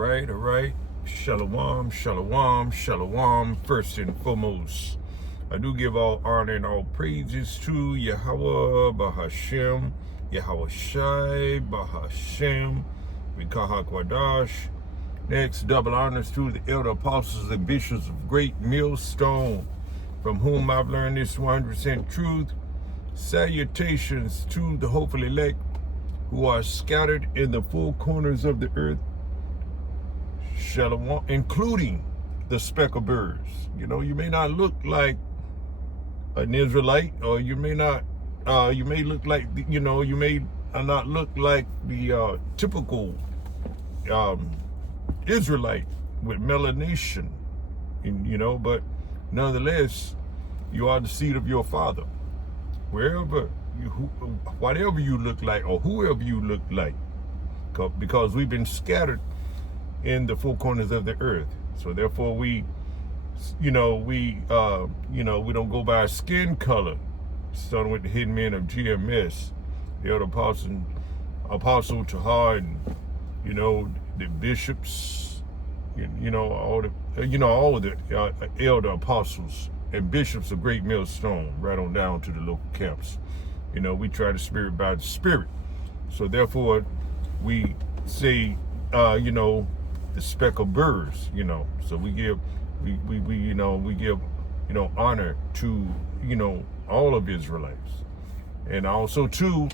right. Shalom, shalom, shalom. First and foremost, I do give all honor and all praises to Yahweh Bahashem, Yahweh Shai Bahashem, Vikaha Kwadash. Next, double honors to the elder apostles and bishops of Great Millstone, from whom I've learned this 100% truth. Salutations to the hopeful elect who are scattered in the four corners of the earth. Shalom, including the speckled birds. You know, you may not look like an Israelite, or you may not, you may look like, you may not look like the typical Israelite with melanation, but nonetheless, you are the seed of your father. Whatever you look like, or whoever you look like, because we've been scattered in the four corners of the earth. So therefore we don't go by skin color, starting with the hidden men of GMS, the elder apostle Tahar, and the bishops, all the elder apostles and bishops of Great Millstone, right on down to the local camps. We try the spirit by the spirit. So therefore we say, the speckled birds, so we give honor to all of Israelites, and also to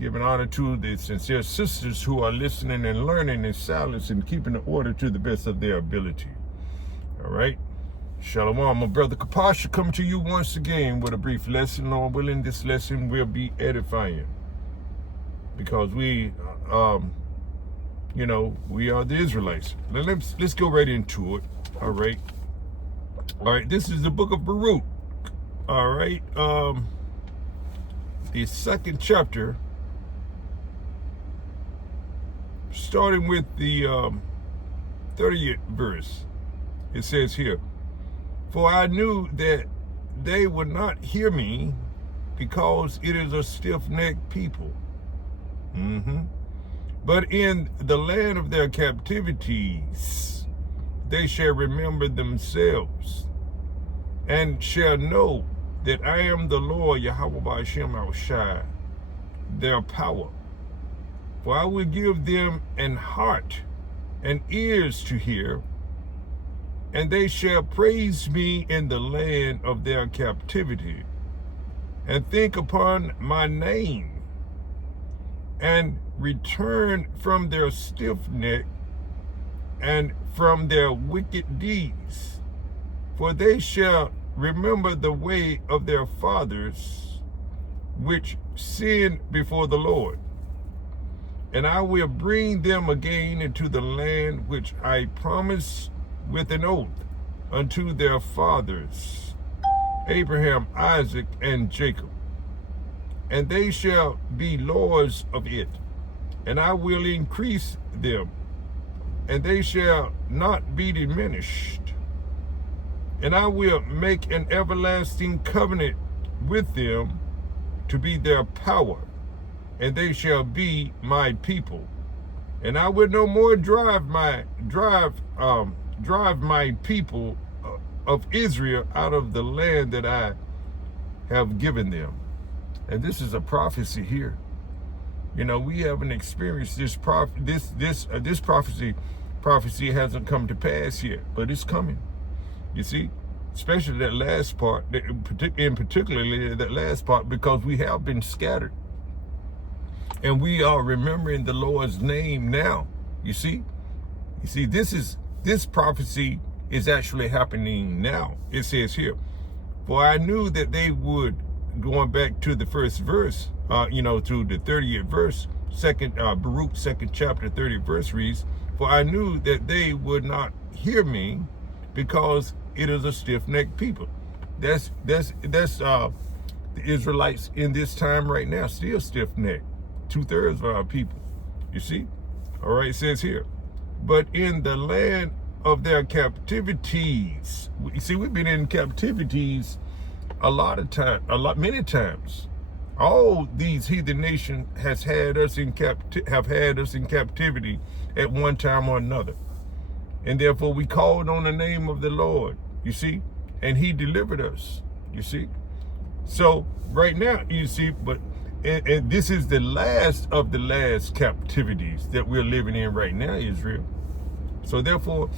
giving honor to the sincere sisters who are listening and learning in silence and keeping the order to the best of their ability. All right. Shalom, my brother Kapasha, come to you once again with a brief lesson. Lord willing, this lesson will be edifying, because we are the Israelites. Let's go right into it. All right. This is the book of Baruch. All right. The second chapter, starting with the 30th verse. It says here, "For I knew that they would not hear me, because it is a stiff-necked people. But in the land of their captivities, they shall remember themselves, and shall know that I am the Lord, Yahweh Ba'ashem Al-Shai, their power. For I will give them an heart and ears to hear, and they shall praise me in the land of their captivity, and think upon my name, and return from their stiff neck and from their wicked deeds. For they shall remember the way of their fathers, which sinned before the Lord. And I will bring them again into the land which I promised with an oath unto their fathers, Abraham, Isaac, and Jacob. And they shall be lords of it, and I will increase them, and they shall not be diminished. And I will make an everlasting covenant with them to be their power, and they shall be my people. And I will no more drive my people of Israel out of the land that I have given them." And this is a prophecy here. We haven't experienced this prophecy hasn't come to pass yet, but it's coming. You see, especially that last part, particularly that last part, because we have been scattered, and we are remembering the Lord's name now. You see, this prophecy is actually happening now. It says here, "For I knew that they would," going back to the first verse, to the 30th verse, Baruch 2nd chapter 30th verse reads, "For I knew that they would not hear me, because it is a stiff-necked people." That's the Israelites in this time right now, still stiff-necked. 2/3 of our people. You see? All right, it says here, "But in the land of their captivities." You see, we've been in captivities many times. All these heathen nations have had us in captivity at one time or another. And therefore we called on the name of the Lord, you see, and he delivered us, you see. So right now, you see, but and this is the last of the last captivities that we're living in right now, Israel. So therefore,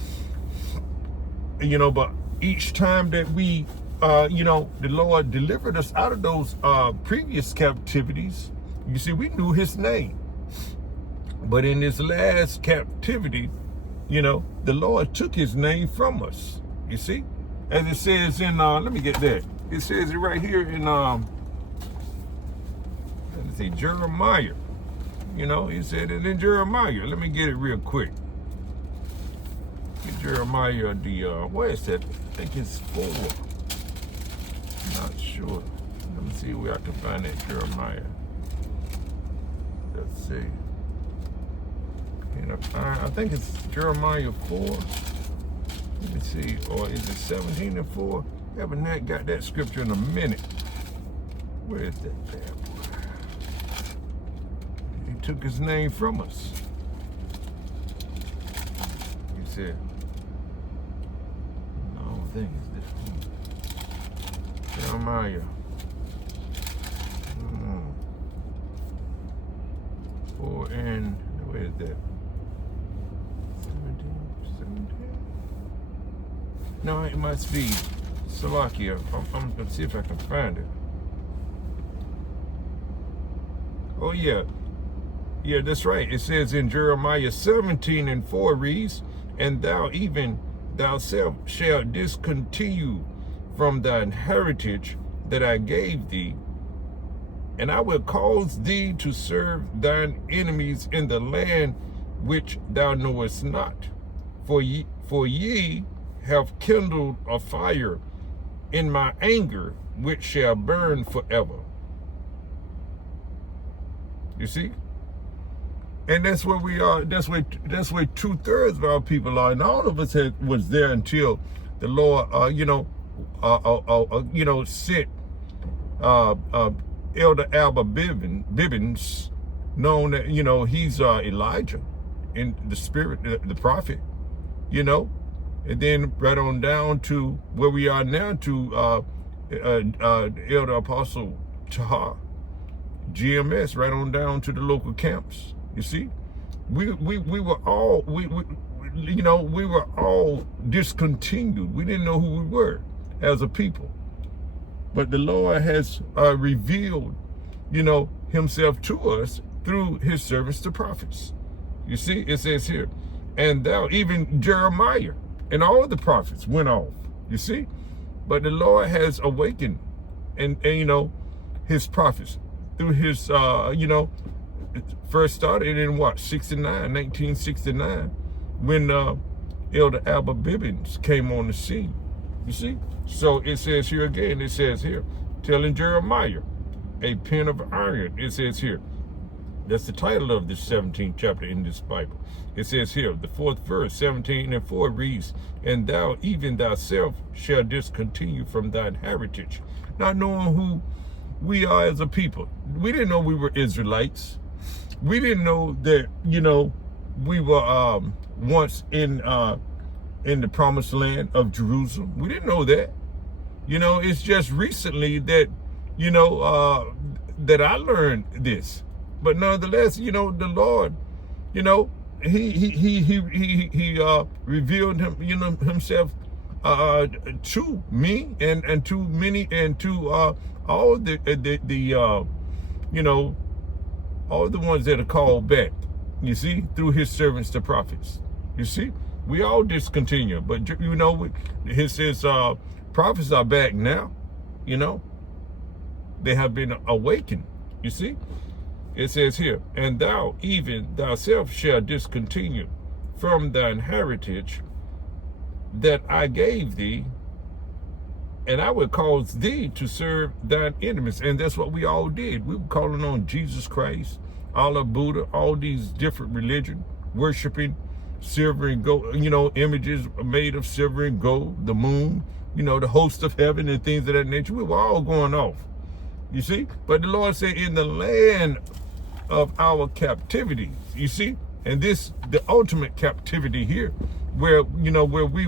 but each time that we, the Lord delivered us out of those previous captivities, you see, we knew his name. But in this last captivity, the Lord took his name from us, you see. As it says in, let me get that. It says it right here in, let's see, Jeremiah. He said it in Jeremiah. Let me get it real quick. Jeremiah, where is that? I think it's 4. I'm not sure. Let me see where I can find that Jeremiah. Let's see. I think it's Jeremiah 4. Let me see. Or is it 17 and 4? Haven't that got that scripture in a minute? Where is that bad boy? He took his name from us. He said, no, I think it's this one. Jeremiah. 4 and, where is that? 17? No, it must be Slovakia. I'm going to see if I can find it. Oh, yeah. Yeah, that's right. It says in Jeremiah 17 and 4 reads, and thou even thyself shalt discontinue from thine heritage that I gave thee, and I will cause thee to serve thine enemies in the land which thou knowest not. For ye have kindled a fire in my anger, which shall burn forever. You see? And that's where we are. That's where 2/3 of our people are. And all of us was there until the Lord, sent Elder Alba Bibbins, known that, he's Elijah in the spirit, the prophet, and then right on down to where we are now to Elder Apostle Taha, GMS, right on down to the local camps. You see, we were all we were all discontinued. We didn't know who we were as a people. But the Lord has revealed, himself to us through his servants, the prophets. You see, it says here, and thou, even Jeremiah and all the prophets went off, you see. But the Lord has awakened and his prophets through his, first started in 1969, when Elder Alba Bibbins came on the scene, you see. So it says here again, it says here, telling Jeremiah, a pen of iron, it says here. That's the title of this 17th chapter in this Bible. It says here, the 4th verse, 17 and 4 reads, and thou even thyself shall discontinue from thine heritage. Not knowing who we are as a people. We didn't know we were Israelites. We didn't know that, we were once in the promised land of Jerusalem. We didn't know that. It's just recently that, that I learned this. But nonetheless, the Lord, he revealed himself to me and to many and to all the all the ones that are called back, you see, through his servants, the prophets. You see, we all discontinue, but his prophets are back now. They have been awakened. You see, it says here, and thou even thyself shall discontinue from thine heritage that I gave thee, and I will cause thee to serve thine enemies. And that's what we all did. We were calling on Jesus Christ, Allah, Buddha, all these different religions, worshiping silver and gold, images made of silver and gold, the moon, the host of heaven and things of that nature. We were all going off. You see? But the Lord said, in the land of our captivity. You see? And this, the ultimate captivity here, where, you know, where we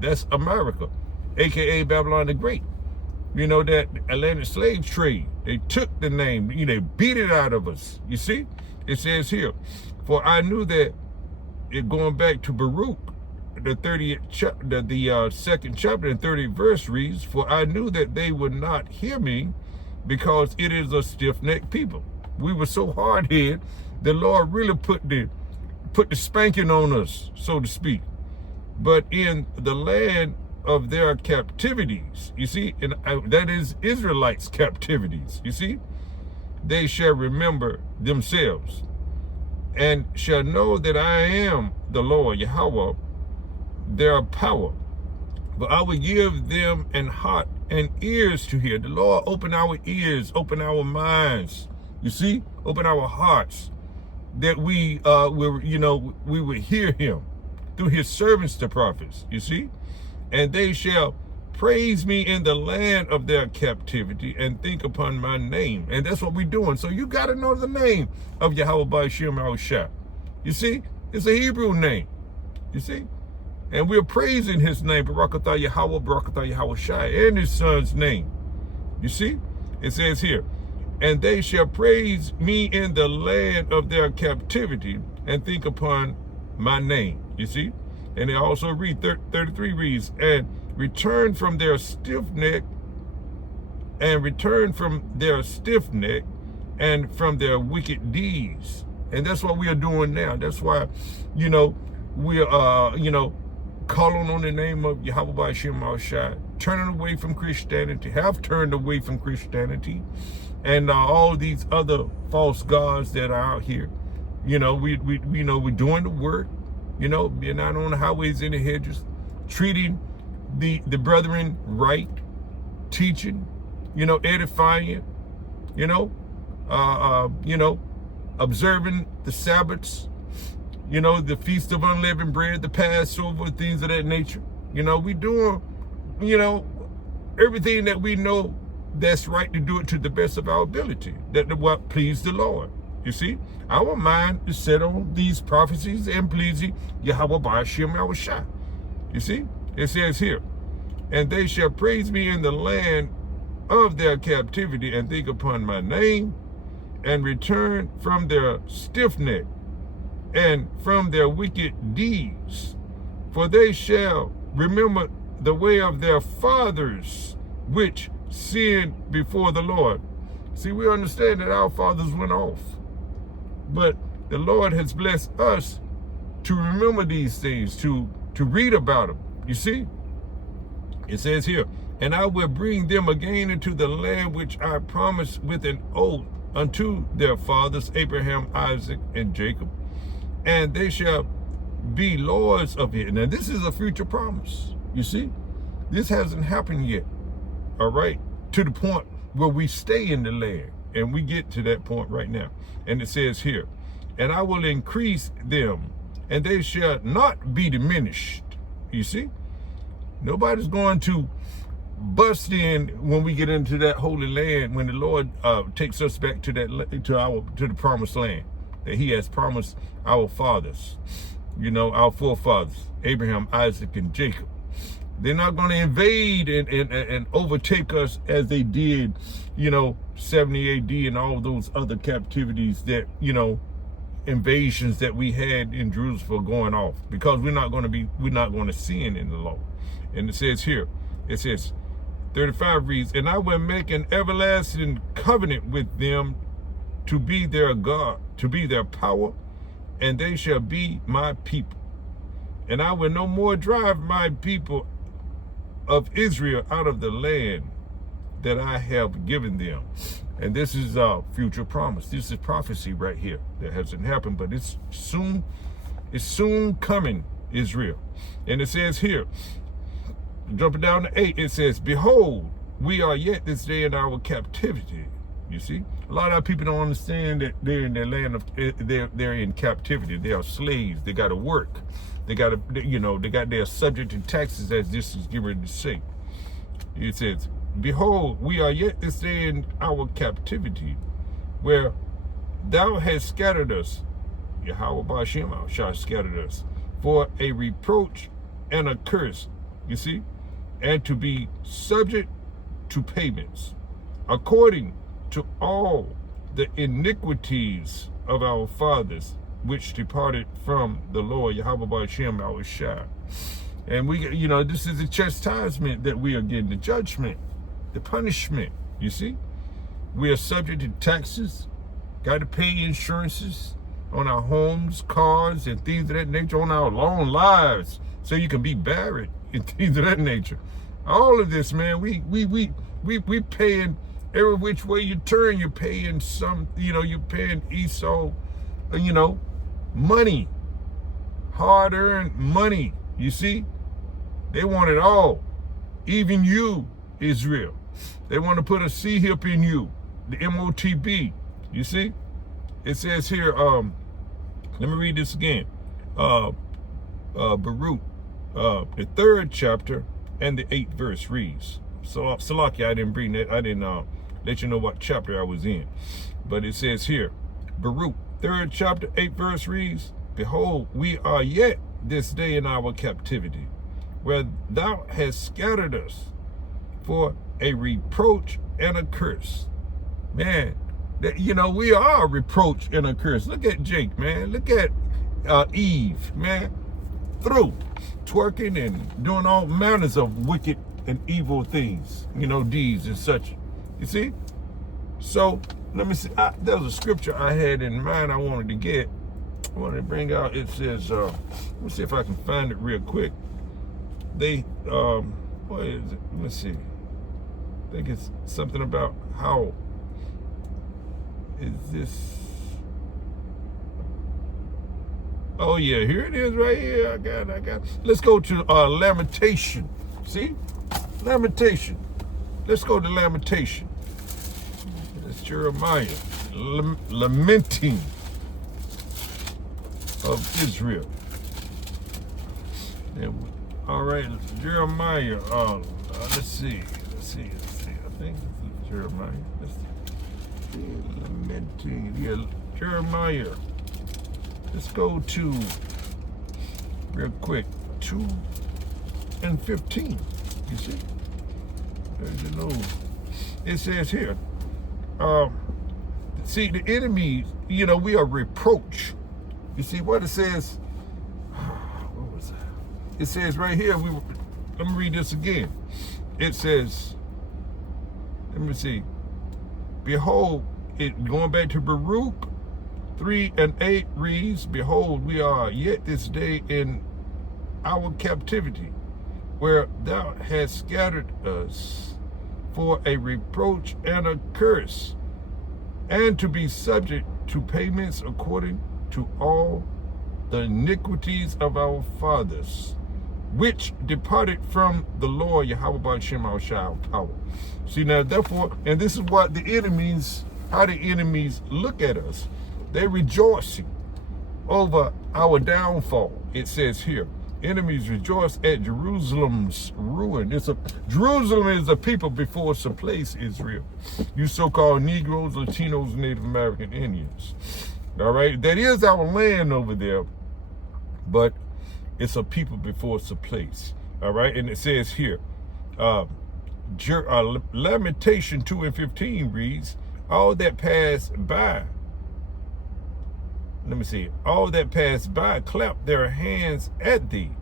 that's America, aka Babylon the Great. You know, that Atlantic slave trade, they took the name, you know, they beat it out of us. You see? It says here, for I knew that, it going back to Baruch, the 30th the second chapter and 30th verse reads, for I knew that they would not hear me, because it is a stiff-necked people. We were so hard-headed, the Lord really put the spanking on us, so to speak. But in the land of their captivities, you see, and that is Israelites' captivities, you see, they shall remember themselves, and shall know that I am the Lord Yahweh, their power. But I will give them an heart and ears to hear. The Lord open our ears, open our minds, you see, open our hearts, that we would hear him through his servants, the prophets, you see. And they shall praise me in the land of their captivity, and think upon my name. And that's what we're doing. So you got to know the name of Yahweh Ba'ashem Al-Shah. You see, it's a Hebrew name, you see. And we're praising his name, Barakatah Yahweh, Barakatah Yahweh Shai, and his son's name. You see, it says here, and they shall praise me in the land of their captivity, and think upon my name. You see? And they also read 33 reads, and return from their stiff neck, and from their wicked deeds. And that's what we are doing now. That's why, you know, we are, calling on the name of Yahweh Ba'ashem Al-Shai, turning away from Christianity, have turned away from Christianity, and all these other false gods that are out here. You know, we're doing the work. You know, being out on the highways and the hedges, treating the brethren right, teaching, edifying, observing the Sabbaths, the Feast of Unleavened Bread, the Passover, things of that nature. We doing, everything that we know that's right to do it to the best of our ability, that what please the Lord. You see, our mind is set on these prophecies and pleasing Yahweh Ba'ashem Al-Shah. You see, it says here, and they shall praise me in the land of their captivity, and think upon my name, and return from their stiff neck and from their wicked deeds. For they shall remember the way of their fathers, which sinned before the Lord. See, we understand that our fathers went off. But the Lord has blessed us to remember these things, to read about them. You see, it says here, and I will bring them again into the land which I promised with an oath unto their fathers, Abraham, Isaac, and Jacob, and they shall be lords of it. Now, this is a future promise. You see, this hasn't happened yet. All right, to the point where we stay in the land. And we get to that point right now. And it says here, and I will increase them, and they shall not be diminished. You see? Nobody's going to bust in when we get into that holy land, when the Lord takes us back to the promised land that he has promised our fathers, our forefathers, Abraham, Isaac, and Jacob. They're not going to invade and overtake us as they did, 70 AD and all those other captivities that, invasions that we had in Jerusalem going off, because we're not going to sin in the law. And it says here, 35 reads, and I will make an everlasting covenant with them to be their God, to be their power, and they shall be my people. And I will no more drive my people of Israel out of the land that I have given them. And this is a future promise. This is prophecy right here that hasn't happened, but it's soon coming, Israel. And it says here, jumping down to 8, it says, behold, we are yet this day in our captivity. You see, a lot of people don't understand that they're in their land of, they're in captivity. They are slaves. They got to work. They they're subject to taxes, as this is given to say. It says, behold, we are yet this day in our captivity, where thou hast scattered us, Yahweh Ba'Shem shall scattered us, for a reproach and a curse, you see, and to be subject to payments, according to all the iniquities of our fathers, which departed from the Lord, Yahweh Ba'Shem our Shah. And we, this is the chastisement that we are getting, the judgment, the punishment, you see. We are subject to taxes, got to pay insurances on our homes, cars, and things of that nature, on our long lives, so you can be buried, and things of that nature. All of this, man, we paying every which way you turn. You're paying some, you're paying Esau, money, hard-earned money. You see, they want it all, even you, Israel. They want to put a C-hip in you, the MOTB. You see, it says here. Let me read this again. Baruch, the 3rd chapter and the 8th verse reads. So, Salaki, I didn't bring that. I didn't let you know what chapter I was in. But it says here, Baruch, 3rd chapter, 8th verse reads, behold, we are yet this day in our captivity, where thou hast scattered us for a reproach and a curse. Man, we are a reproach and a curse. Look at Jake, man. Look at Eve, man. Through twerking and doing all manners of wicked and evil things, deeds and such. You see? So, let me see. There was a scripture I had in mind I wanted to get. I wanted to bring out. It says, let me see if I can find it real quick. What is it? Let me see. I think it's something about how is this. Oh yeah, here it is right here. I got it. Let's go to Lamentation. See? Lamentation. Let's go to Lamentation. It's Jeremiah lamenting of Israel. And, all right, Jeremiah. Let's see. I think it's Jeremiah. Let's see. Lamenting. Yeah, Jeremiah. Let's go to, real quick, 2 and 15. You see? As you know, it says here, see, the enemy, we are reproach. You see what it says? What was that? It says right here, let me read this again. It says, let me see. Behold, going back to Baruch, 3 and 8 reads, behold, we are yet this day in our captivity, where thou hast scattered us for a reproach and a curse, and to be subject to payments according to all the iniquities of our fathers, which departed from the Lord, Yahweh Ba'Shem our Shah power. See, now, therefore, and this is what the enemies, how the enemies look at us. They rejoicing over our downfall. It says here, enemies rejoice at Jerusalem's ruin. Jerusalem is a people before it's a place, Israel. You so-called Negroes, Latinos, Native American Indians. All right, that is our land over there, but it's a people before it's a place. All right, and it says here, Lamentation 2 and 15 reads, all that pass by, let me see, all that pass by clap their hands at thee.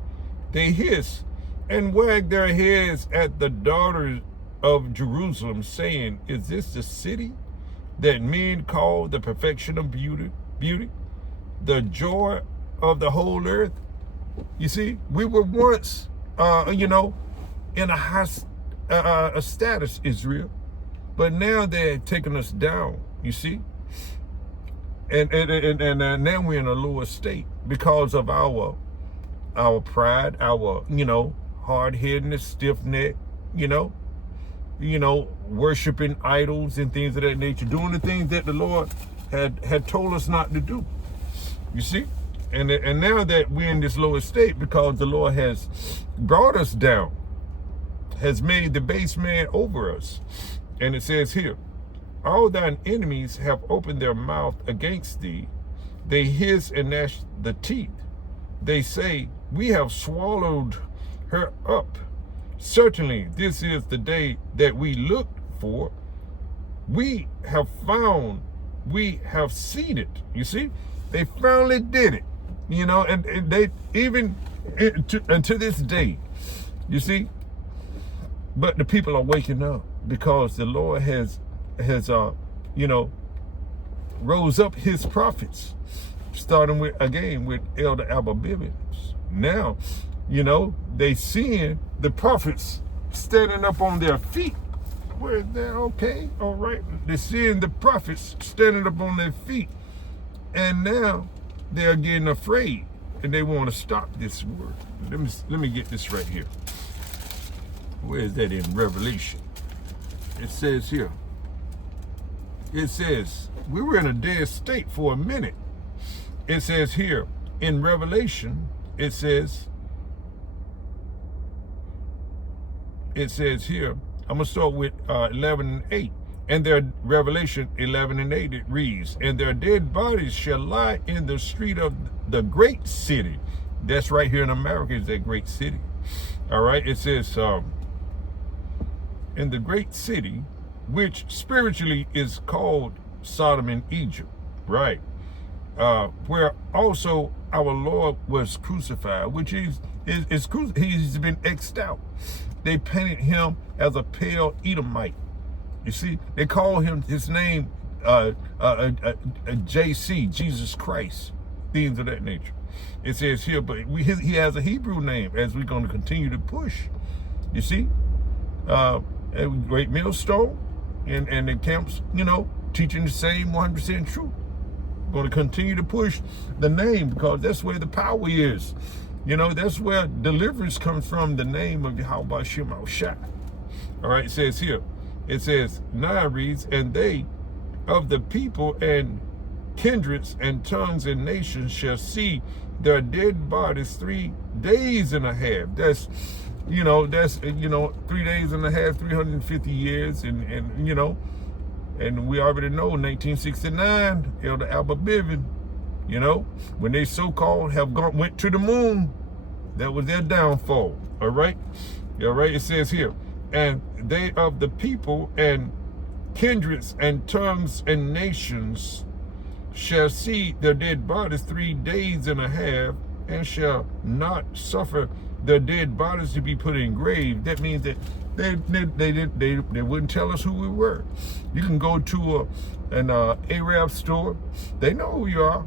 They hiss and wag their heads at the daughters of Jerusalem, saying, is this the city that men call the perfection of beauty, the joy of the whole earth? You see, we were once, in a high status, Israel, but now they're taking us down, you see? And now we're in a lower state because of our pride, our, hard-headedness, stiff neck, worshiping idols and things of that nature, doing the things that the Lord had told us not to do. You see? And now that we're in this lower state because the Lord has brought us down, has made the base man over us. And it says here, all thine enemies have opened their mouth against thee. They hiss and gnash the teeth. They say, we have swallowed her up. Certainly, this is the day that we looked for. We have found, we have seen it. You see, they finally did it. You know, and they even to this day, you see. But the people are waking up because the Lord has rose up his prophets, starting with Elder Abba Bivens. Now, they seeing the prophets standing up on their feet. Where they're okay, all right. They're seeing the prophets standing up on their feet, and now they're getting afraid, and they want to stop this word. Let me get this right here. Where is that in Revelation? It says here. It says, we were in a dead state for a minute. It says here in Revelation, it says here, I'm going to start with 11 and 8. And their Revelation 11 and 8, it reads, and their dead bodies shall lie in the street of the great city. That's right here in America, is that great city. All right, it says, in the great city, which spiritually is called Sodom and Egypt, right? Where also our Lord was crucified, which is he's been X'd out. They painted him as a pale Edomite. You see, they call him his name JC, Jesus Christ, things of that nature. It says here, but he has a Hebrew name, as we're going to continue to push. You see, a great millstone, and the camps, teaching the same 100% truth. Going to continue to push the name, because that's where the power is. That's where deliverance comes from, the name of Yahweh Shema Shah. All right, it says here, now it reads, and they of the people and kindreds and tongues and nations shall see their dead bodies 3 days and a half. That's 3 days and a half, 350 years, and we already know 1969, Elder Abba Bivens, when they so-called went to the moon, that was their downfall. All right, it says here, and they of the people and kindreds and tongues and nations shall see their dead bodies 3 days and a half, and shall not suffer their dead bodies to be put in graves. That means that they wouldn't tell us who we were. You can go to an Arab store, they know who you are.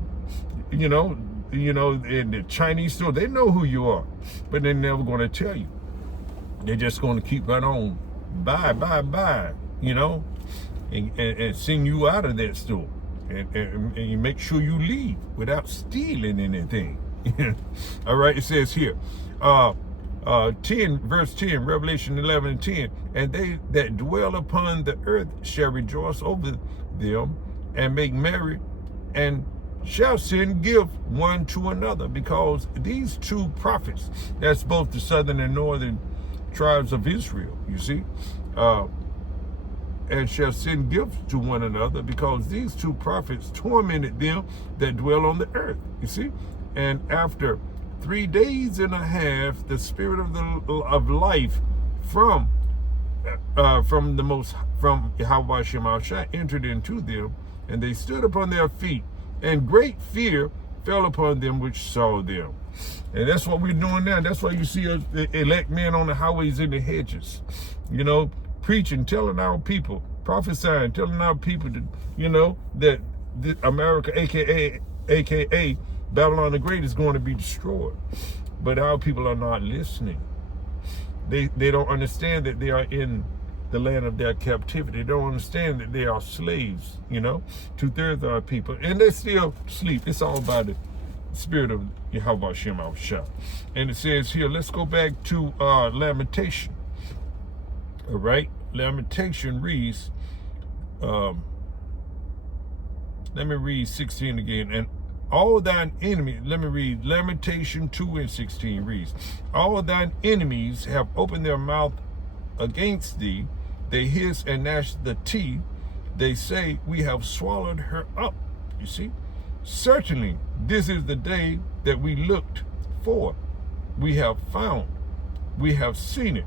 In the Chinese store, they know who you are, but they're never going to tell you. They're just going to keep right on, bye, and send you out of that store, and you make sure you leave without stealing anything. All right, it says here, 10, verse 10, Revelation 11 and 10, and they that dwell upon the earth shall rejoice over them and make merry, and shall send gift one to another, because these two prophets, that's both the southern and northern tribes of Israel, you see, and shall send gifts to one another, because these two prophets tormented them that dwell on the earth, you see. And after 3 days and a half, the spirit of life from Yahweh Shema Shah entered into them, and they stood upon their feet, and great fear fell upon them which saw them. And that's what we're doing now. That's why you see us elect men on the highways and the hedges, preaching, telling our people, prophesying, telling our people that America, aka Babylon the Great, is going to be destroyed. But our people are not listening. They don't understand that they are in the land of their captivity. They don't understand that they are slaves, 2/3 of our people. And they still sleep. It's all by the spirit of Yahweh Shema Shah. And it says here, let's go back to Lamentation. All right? Lamentation reads, let me read 16 again. And all thine enemies, let me read Lamentation 2 and 16 reads, all thine enemies have opened their mouth against thee. They hiss and gnash the teeth. They say, we have swallowed her up. You see? Certainly, this is the day that we looked for. We have found. We have seen it.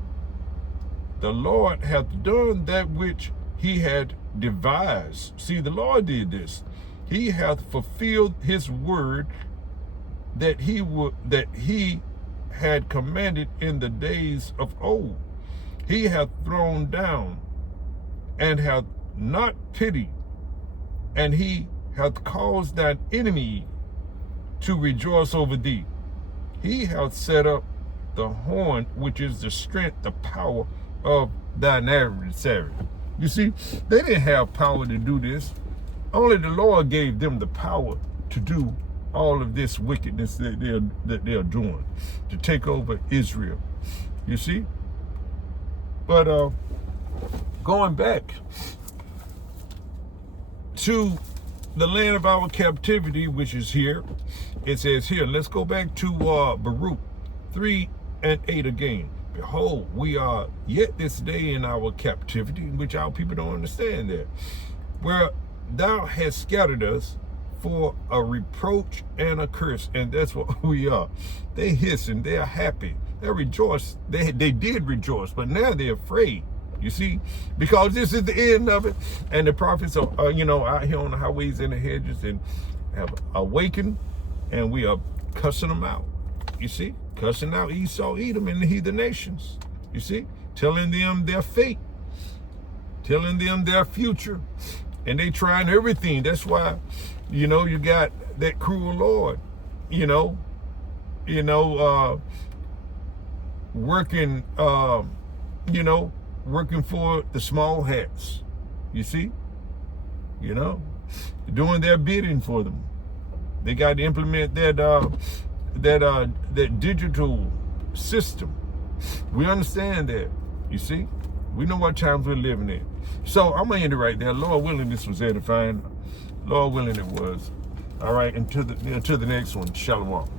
The Lord hath done that which he had devised. See, the Lord did this. He hath fulfilled his word that he had commanded in the days of old. He hath thrown down and hath not pitied, and he hath caused thine enemy to rejoice over thee. He hath set up the horn, which is the strength, the power of thine adversary. You see, they didn't have power to do this. Only the Lord gave them the power to do all of this wickedness that they're doing, to take over Israel. You see? But going back to the land of our captivity, which is here, it says here, let's go back to Baruch 3:8 again. Behold, we are yet this day in our captivity, which our people don't understand that, where thou hast scattered us for a reproach and a curse. And that's what we are. They hissing, they are happy, they rejoice. They did rejoice, but now they're afraid. You see, because this is the end of it, and the prophets are out here on the highways and the hedges and have awakened, and we are cussing them out. You see, cussing out Esau, Edom, and the heathen nations. You see, telling them their fate, telling them their future, and they trying everything. That's why, you got that cruel Lord, working, working for the small hats. You see, doing their bidding for them. They got to implement that digital system. We understand that. You see, we know what times we're living in. So I'm gonna end it right there. Lord willing, this was edifying. Lord willing, it was. All right, until the next one. Shalom.